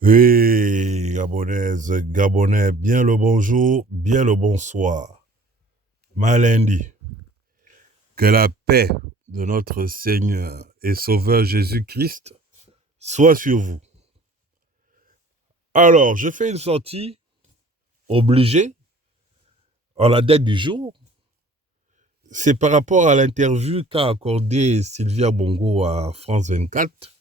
Hey, Gabonaise, Gabonais, bien le bonjour, bien le bonsoir. Malendi, que la paix de notre Seigneur et Sauveur Jésus-Christ soit sur vous. Alors, je fais une sortie obligée en la date du jour. C'est par rapport à l'interview qu'a accordée Sylvia Bongo à France 24,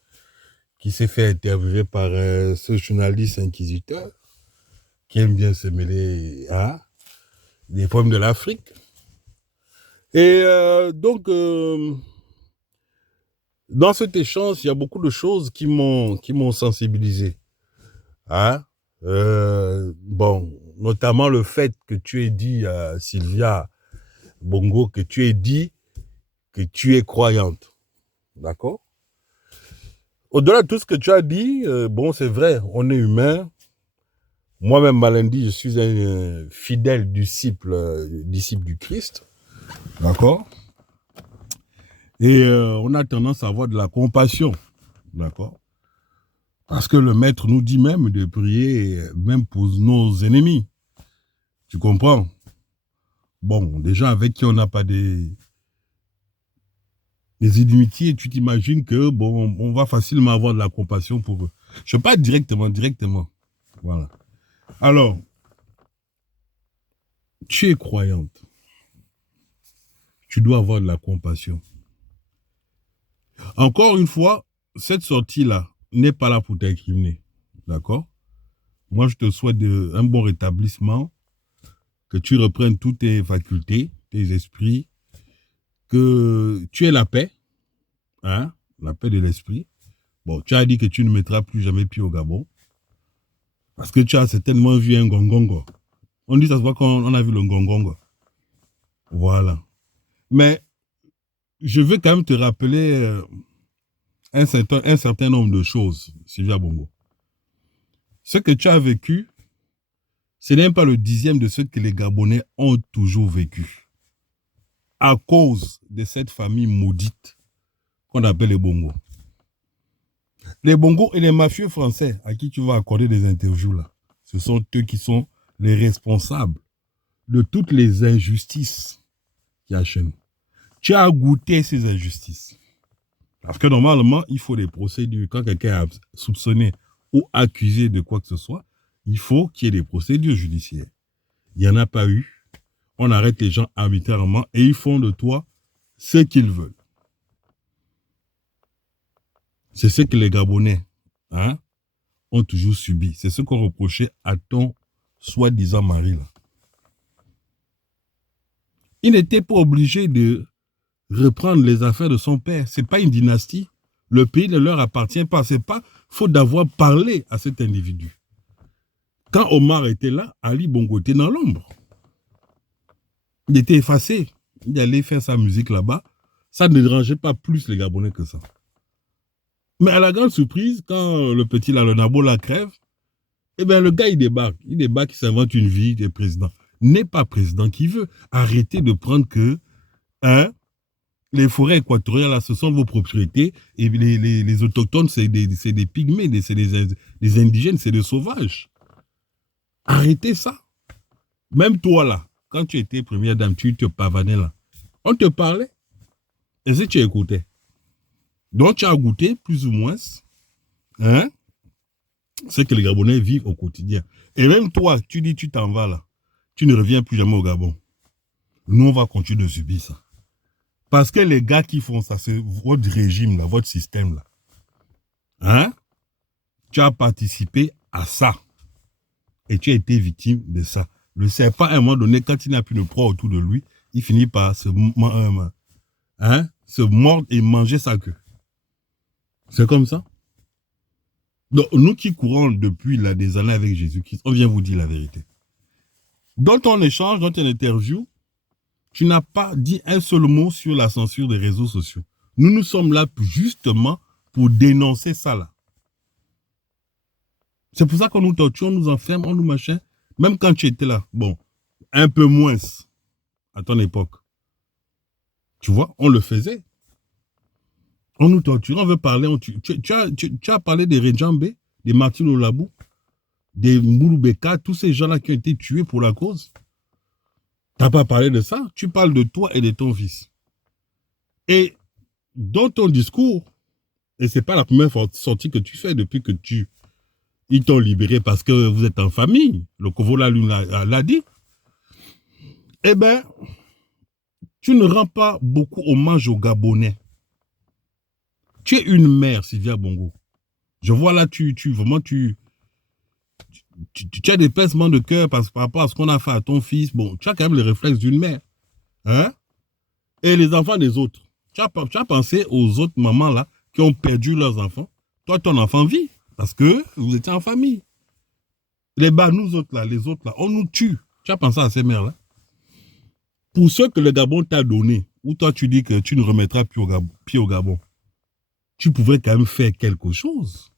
qui s'est fait interviewer par ce journaliste inquisiteur qui aime bien se mêler à des problèmes de l'Afrique. Et dans cet échange, il y a beaucoup de choses qui m'ont sensibilisé. Hein? Bon, notamment le fait que tu aies dit à Sylvia Bongo, que tu aies dit que tu es croyante. D'accord? Au-delà de tout ce que tu as dit, bon, c'est vrai, on est humain. Moi-même, Malendi, je suis un fidèle disciple du Christ. D'accord? Et on a tendance à avoir de la compassion. D'accord? Parce que le maître nous dit même de prier même pour nos ennemis. Tu comprends? Bon, déjà avec qui on n'a pas des inimitiés, tu t'imagines que bon, on va facilement avoir de la compassion pour eux. Je ne sais pas directement. Voilà. Alors, tu es croyante. Tu dois avoir de la compassion. Encore une fois, cette sortie-là n'est pas là pour t'incriminer. D'accord? Moi, je te souhaite un bon rétablissement, que tu reprennes toutes tes facultés, tes esprits, que tu aies la paix, hein, la paix de l'esprit. Bon, tu as dit que tu ne mettras plus jamais pied au Gabon, parce que tu as certainement vu un gongongo. On dit ça se voit quand on a vu le gongongo. Voilà. Mais je veux quand même te rappeler un certain nombre de choses, Sylvia Bongo. Ce que tu as vécu, ce n'est pas le dixième de ce que les Gabonais ont toujours vécu. À cause de cette famille maudite qu'on appelle les Bongo. Les Bongo et les mafieux français à qui tu vas accorder des interviews là, ce sont eux qui sont les responsables de toutes les injustices qu'il y a chez nous. Tu as goûté ces injustices. Parce que normalement, il faut des procédures. Quand quelqu'un est soupçonné ou accusé de quoi que ce soit, il faut qu'il y ait des procédures judiciaires. Il n'y en a pas eu. On arrête les gens arbitrairement et ils font de toi ce qu'ils veulent. C'est ce que les Gabonais ont toujours subi. C'est ce qu'on reprochait à ton soi-disant mari. Là. Il n'était pas obligé de reprendre les affaires de son père. Ce n'est pas une dynastie. Le pays ne leur appartient pas. Ce n'est pas faute d'avoir parlé à cet individu. Quand Omar était là, Ali Bongo était dans l'ombre. Il était effacé. Il allait faire sa musique là-bas. Ça ne dérangeait pas plus les Gabonais que ça. Mais à la grande surprise, quand le petit là, le Nabo la crève, eh bien, le gars, il débarque. Il débarque, il s'invente une vie de président. N'est pas président qui veut. Arrêtez de prendre que les forêts équatoriales, là, ce sont vos propriétés. Et les autochtones, c'est des pygmées, c'est des indigènes, c'est des sauvages. Arrêtez ça. Même toi, là, quand tu étais première dame, tu te pavanais là. On te parlait. Et si tu écoutais. Donc, tu as goûté, plus ou moins, ce que les Gabonais vivent au quotidien. Et même toi, tu dis, tu t'en vas là. Tu ne reviens plus jamais au Gabon. Nous, on va continuer de subir ça. Parce que les gars qui font ça, c'est votre régime, là, votre système. Là. Tu as participé à ça. Et tu as été victime de ça. Le serpent, à un moment donné, quand il n'a plus de proie autour de lui, il finit par se mordre et manger sa queue. C'est comme ça. Donc, nous qui courons depuis là, des années avec Jésus-Christ, on vient vous dire la vérité. Dans ton échange, dans ton interview, tu n'as pas dit un seul mot sur la censure des réseaux sociaux. Nous sommes là justement pour dénoncer ça là. C'est pour ça qu'on nous torture, on nous enferme, on nous machin. Même quand tu étais là, bon, un peu moins à ton époque. Tu vois, on le faisait. On nous torture, on veut parler. Tu as parlé des Rejambé, des Martin Olabou, des Mouloubeka, tous ces gens-là qui ont été tués pour la cause. Tu n'as pas parlé de ça. Tu parles de toi et de ton fils. Et dans ton discours, et ce n'est pas la première sortie que tu fais depuis que ils t'ont libéré parce que vous êtes en famille. Le Kovola lui l'a dit. Eh bien, tu ne rends pas beaucoup hommage aux Gabonais. Tu es une mère, Sylvia Bongo. Je vois là, tu as des pincements de cœur par rapport à ce qu'on a fait à ton fils. Bon, tu as quand même les réflexes d'une mère. Hein? Et les enfants des autres. Tu as pensé aux autres mamans là qui ont perdu leurs enfants. Toi, ton enfant vit parce que vous étiez en famille. Nous autres là, les autres là, on nous tue. Tu as pensé à ces mères là. Pour ceux que le Gabon t'a donné, ou toi tu dis que tu ne remettras plus pied au Gabon, tu pouvais quand même faire quelque chose.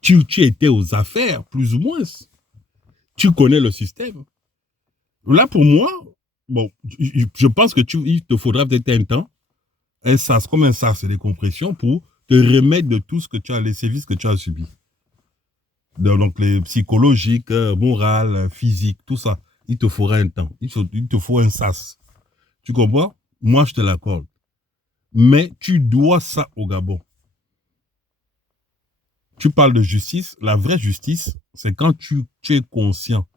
Tu étais aux affaires, plus ou moins. Tu connais le système. Là, pour moi, bon, je pense que il te faudra peut-être un temps, un sas, comme un sas de décompression pour te remettre de tout ce que tu as, les sévices que tu as subis. Donc, les psychologiques, moral, physique, tout ça. Il te faudra un temps. Il te faut un sas. Tu comprends? Moi, je te l'accorde. Mais tu dois ça au Gabon. Tu parles de justice. La vraie justice, c'est quand tu es conscient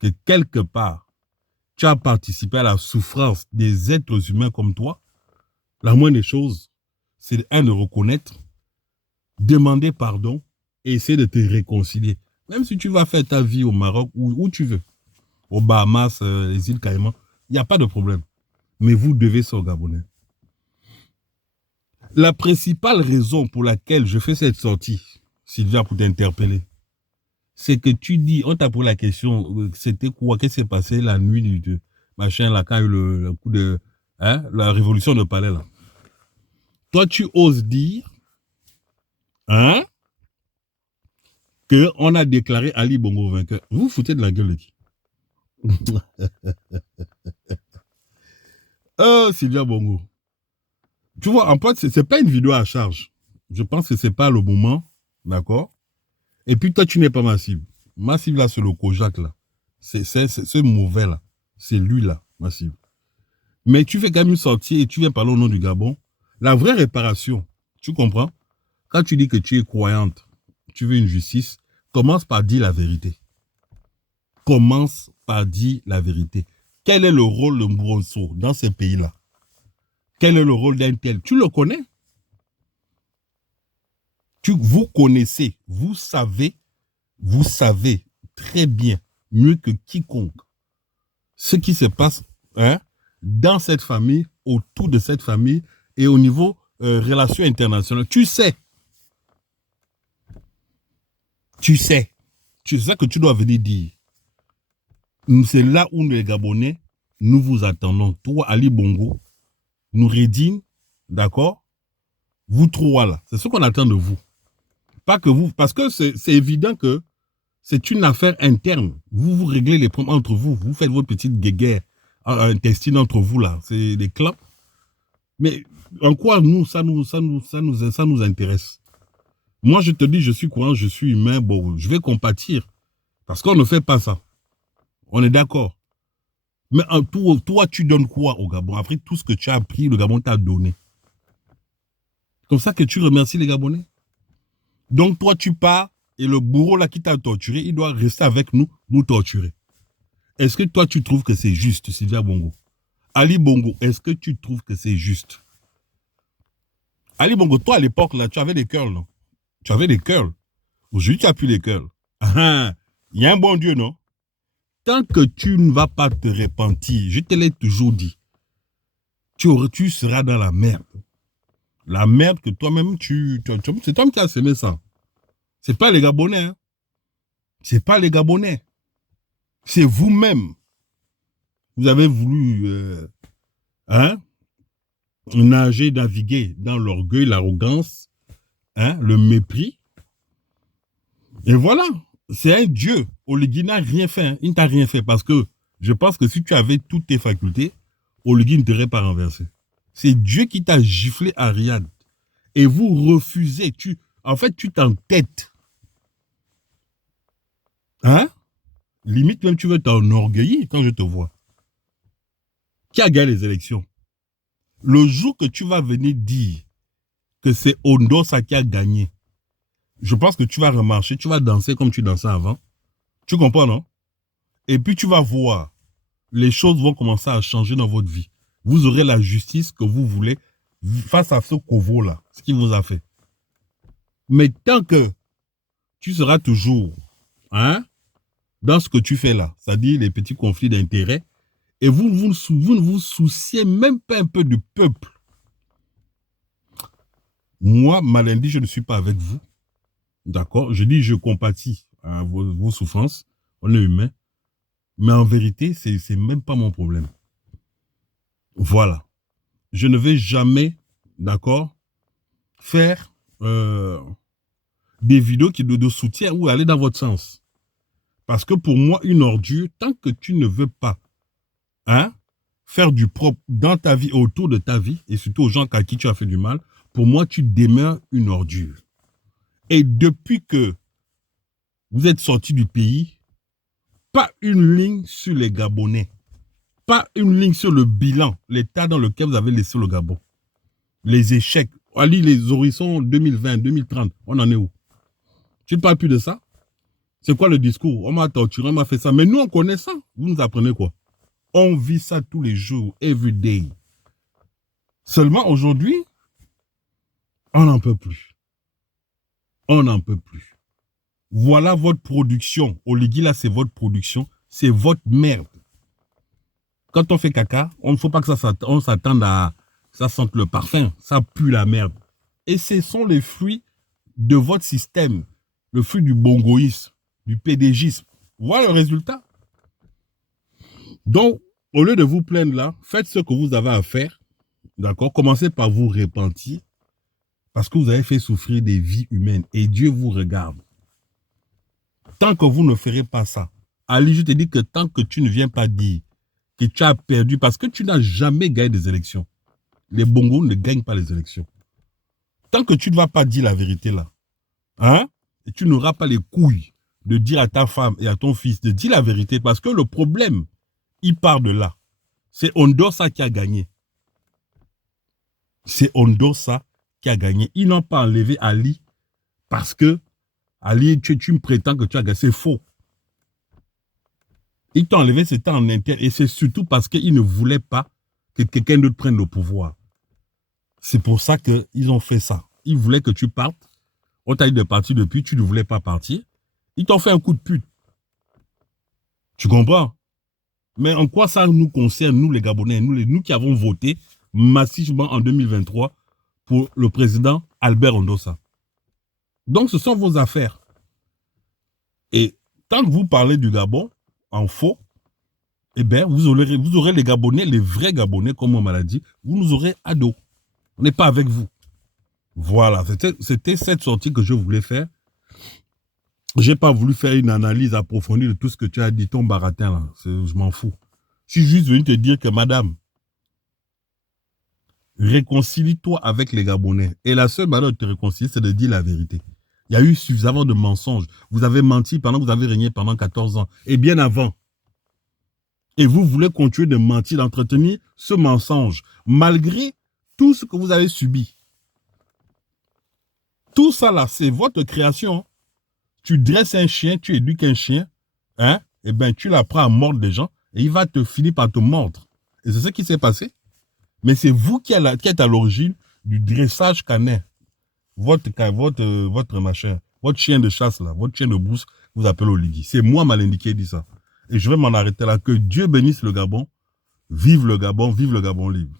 que quelque part, tu as participé à la souffrance des êtres humains comme toi. La moindre des choses, c'est de reconnaître, demander pardon et essayer de te réconcilier. Même si tu vas faire ta vie au Maroc ou où tu veux, aux Bahamas, les îles Caïmans, il n'y a pas de problème. Mais vous devez ça aux Gabonais. La principale raison pour laquelle je fais cette sortie, Sylvia, pour t'interpeller, c'est que tu dis, on t'a posé la question, c'était quoi, qu'est-ce qui s'est passé la nuit du machin, là, quand il y a eu le coup de, hein, la révolution de Palais, là. Toi, tu oses dire, hein, qu'on a déclaré Ali Bongo vainqueur. Vous vous foutez de la gueule de qui? Sylvia Bongo. Tu vois, en fait, c'est pas une vidéo à charge. Je pense que c'est pas le moment, d'accord? Et puis toi, tu n'es pas Massive. Massive, là, c'est le Kojak, là. C'est ce mauvais, là. C'est lui, là, Massive. Mais tu fais quand même une sortie et tu viens parler au nom du Gabon. La vraie réparation, tu comprends? Quand tu dis que tu es croyante, tu veux une justice, commence par dire la vérité. Commence par dire la vérité. Quel est le rôle de Mbouronso dans ces pays-là? Quel est le rôle d'un tel? Tu le connais? Vous connaissez, vous savez très bien, mieux que quiconque, ce qui se passe, hein, dans cette famille, autour de cette famille et au niveau relations internationales. Tu sais. C'est ça que tu dois venir dire. C'est là où nous, les Gabonais, nous vous attendons. Toi, Ali Bongo, nous Redine, d'accord? Vous trois là, c'est ce qu'on attend de vous. Pas que vous, parce que c'est évident que c'est une affaire interne. Vous réglez les problèmes entre vous. Vous faites votre petite guéguerre intestine entre vous là. C'est des clans. Mais en quoi nous, ça nous intéresse? Moi, je te dis, je suis courant, je suis humain. Bon, je vais compatir. Parce qu'on ne fait pas ça. On est d'accord. Mais toi, tu donnes quoi au Gabon? Après tout ce que tu as appris, le Gabon t'a donné. Comme ça que tu remercies les Gabonais. Donc, toi, tu pars et le bourreau là qui t'a torturé, il doit rester avec nous, nous torturer. Est-ce que toi, tu trouves que c'est juste, Sylvia Bongo? Ali Bongo, est-ce que tu trouves que c'est juste? Ali Bongo, toi, à l'époque, là, tu avais des curls, non? Tu avais des curls. Aujourd'hui, tu n'as plus les curls. Il y a un bon Dieu, non? Tant que tu ne vas pas te repentir, je te l'ai toujours dit, tu seras dans la merde. La merde que toi-même, c'est toi qui as semé ça. Ce n'est pas les Gabonais. Hein? Ce n'est pas les Gabonais. C'est vous-même. Vous avez voulu nager, naviguer dans l'orgueil, l'arrogance, le mépris. Et voilà. C'est un Dieu. Oligui n'a rien fait. Hein. Il ne t'a rien fait parce que je pense que si tu avais toutes tes facultés, Oligui ne t'aurait pas renversé. C'est Dieu qui t'a giflé à Riyad. Et vous refusez. En fait, tu t'entêtes Hein? Limite, même tu veux t'enorgueillir quand je te vois. Qui a gagné les élections? Le jour que tu vas venir dire que c'est Ondosa qui a gagné, je pense que tu vas remarcher, tu vas danser comme tu dansais avant. Tu comprends, non? Et puis tu vas voir, les choses vont commencer à changer dans votre vie. Vous aurez la justice que vous voulez face à ce Kovo-là, ce qu'il vous a fait. Mais tant que tu seras toujours dans ce que tu fais là, c'est-à-dire les petits conflits d'intérêts, et vous ne vous souciez même pas un peu du peuple. Moi, Malendi, je ne suis pas avec vous. D'accord? Je dis, je compatis à vos souffrances. On est humain. Mais en vérité, c'est même pas mon problème. Voilà. Je ne vais jamais, d'accord, faire des vidéos de soutien ou aller dans votre sens. Parce que pour moi, une ordure, tant que tu ne veux pas faire du propre dans ta vie, autour de ta vie, et surtout aux gens à qui tu as fait du mal, pour moi, tu demeures une ordure. Et depuis que vous êtes sorti du pays, pas une ligne sur les Gabonais. Pas une ligne sur le bilan, l'état dans lequel vous avez laissé le Gabon. Les échecs. Ali, les horizons 2020, 2030, on en est où? Tu ne parles plus de ça? C'est quoi le discours? On m'a torturé, on m'a fait ça. Mais nous, on connaît ça. Vous nous apprenez quoi? On vit ça tous les jours, every day. Seulement aujourd'hui, on n'en peut plus. On n'en peut plus. Voilà votre production. Oligui, là, c'est votre production. C'est votre merde. Quand on fait caca, on ne faut pas que on s'attende à ça sente le parfum. Ça pue la merde. Et ce sont les fruits de votre système. Le fruit du bongoïsme, du pédégisme. Voilà le résultat. Donc, au lieu de vous plaindre là, faites ce que vous avez à faire. D'accord? Commencez par vous repentir. Parce que vous avez fait souffrir des vies humaines. Et Dieu vous regarde. Tant que vous ne ferez pas ça, Ali, je te dis que tant que tu ne viens pas dire que tu as perdu, parce que tu n'as jamais gagné des élections. Les Bongos ne gagnent pas les élections. Tant que tu ne vas pas dire la vérité là, et tu n'auras pas les couilles de dire à ta femme et à ton fils de dire la vérité, parce que le problème, il part de là. C'est Ondosa qui a gagné. C'est Ondosa qui a gagné. Ils n'ont pas enlevé Ali parce que Ali, tu me prétends que tu as gagné. C'est faux. Ils t'ont enlevé, c'était en interne. Et c'est surtout parce qu'ils ne voulaient pas que quelqu'un d'autre prenne le pouvoir. C'est pour ça qu'ils ont fait ça. Ils voulaient que tu partes. On t'a dit de partir depuis, tu ne voulais pas partir. Ils t'ont fait un coup de pute. Tu comprends? Mais en quoi ça nous concerne, nous les Gabonais, nous qui avons voté massivement en 2023 pour le président Albert Ondosa? Donc, ce sont vos affaires. Et tant que vous parlez du Gabon en faux, eh bien, vous aurez les Gabonais, les vrais Gabonais, comme on m'a dit, vous nous aurez à dos. On n'est pas avec vous. Voilà, c'était cette sortie que je voulais faire. Je n'ai pas voulu faire une analyse approfondie de tout ce que tu as dit, ton baratin là. Je m'en fous. Je suis juste venu te dire que, madame, réconcilie-toi avec les Gabonais. Et la seule manière de te réconcilier, c'est de dire la vérité. Il y a eu suffisamment de mensonges. Vous avez menti pendant que vous avez régné pendant 14 ans. Et bien avant. Et vous voulez continuer de mentir, d'entretenir ce mensonge, malgré tout ce que vous avez subi. Tout ça là, c'est votre création. Tu dresses un chien, tu éduques un chien, et bien tu l'apprends à mordre des gens, et il va te finir par te mordre. Et c'est ce qui s'est passé. Mais c'est vous qui êtes à l'origine du dressage canin. Votre machin, votre chien de chasse là, votre chien de brousse, vous appelez Oligui. C'est moi, Malendi, qui ai dit ça. Et je vais m'en arrêter là. Que Dieu bénisse le Gabon. Vive le Gabon libre.